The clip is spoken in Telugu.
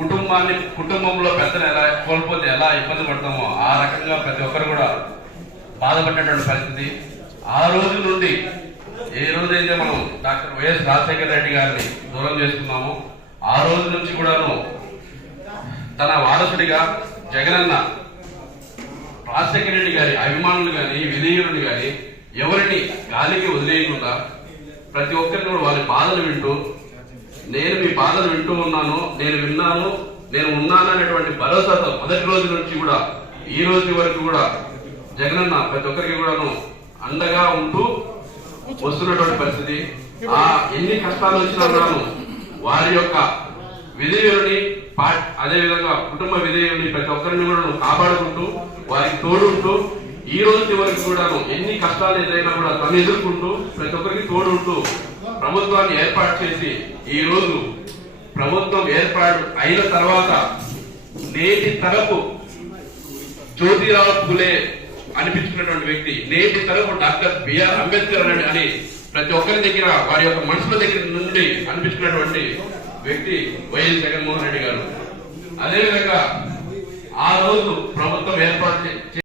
కుటుంబాన్ని కుటుంబంలో పెద్దలు ఎలా కోల్పోతే ఎలా ఇబ్బంది పడతామో ఆ రకంగా ప్రతి ఒక్కరు కూడా బాధపడినటువంటి పరిస్థితి. ఆ రోజు నుండి ఏ రోజైతే మనం డాక్టర్ వైఎస్ రాజశేఖర రెడ్డి గారిని దూరం చేస్తున్నామో ఆ రోజు నుంచి కూడాను తన వారసుడిగా జగనన్న రాజశేఖర రెడ్డి గారి అభిమానులు కానీ విధేయులు కానీ ఎవరిని గాలికి వదిలేయకుండా ప్రతి ఒక్కరిని కూడా వాళ్ళ బాధలు వింటూ నేను బాధను బాధలు వింటూ ఉన్నాను. నేను విన్నాను. నేను ఉన్నాను అనేటువంటి భరోసాతో మొదటి రోజు నుంచి కూడా ఈ రోజు వరకు కూడా జగనన్న ప్రతి ఒక్కరికి కూడాను అండగా ఉంటూ వస్తున్నటువంటి పరిస్థితి. ఆ ఎన్ని కష్టాలు వచ్చినా కూడాను వారి యొక్క విధేయుని పా- అదే విధంగా కుటుంబ విధేయుల్ని ప్రతి ఒక్కరిని కూడా కాపాడుకుంటూ వారికి తోడుంటూ ఈ రోజు వరకు కూడాను ఎన్ని కష్టాలు ఎదురైనా కూడా తను ఎదుర్కొంటూ ప్రతి ఒక్కరికి తోడుంటూ ప్రభుత్వాన్ని ఏర్పాటు చేసి ఈ రోజు ప్రభుత్వం ఏర్పాటు అయిన తర్వాత నేటి తరపు జ్యోతిరావు పులే అనిపించుకున్నటువంటి వ్యక్తి. నేటి తరపు డాక్టర్ బిఆర్ అంబేద్కర్ అని అని ప్రతి ఒక్కరి దగ్గర వారి యొక్క మనసుల దగ్గర నుండి అనిపించుకున్నటువంటి వ్యక్తి వైఎస్ జగన్మోహన్ రెడ్డి గారు. అదేవిధంగా ఆ రోజు ప్రభుత్వం ఏర్పాటు చే-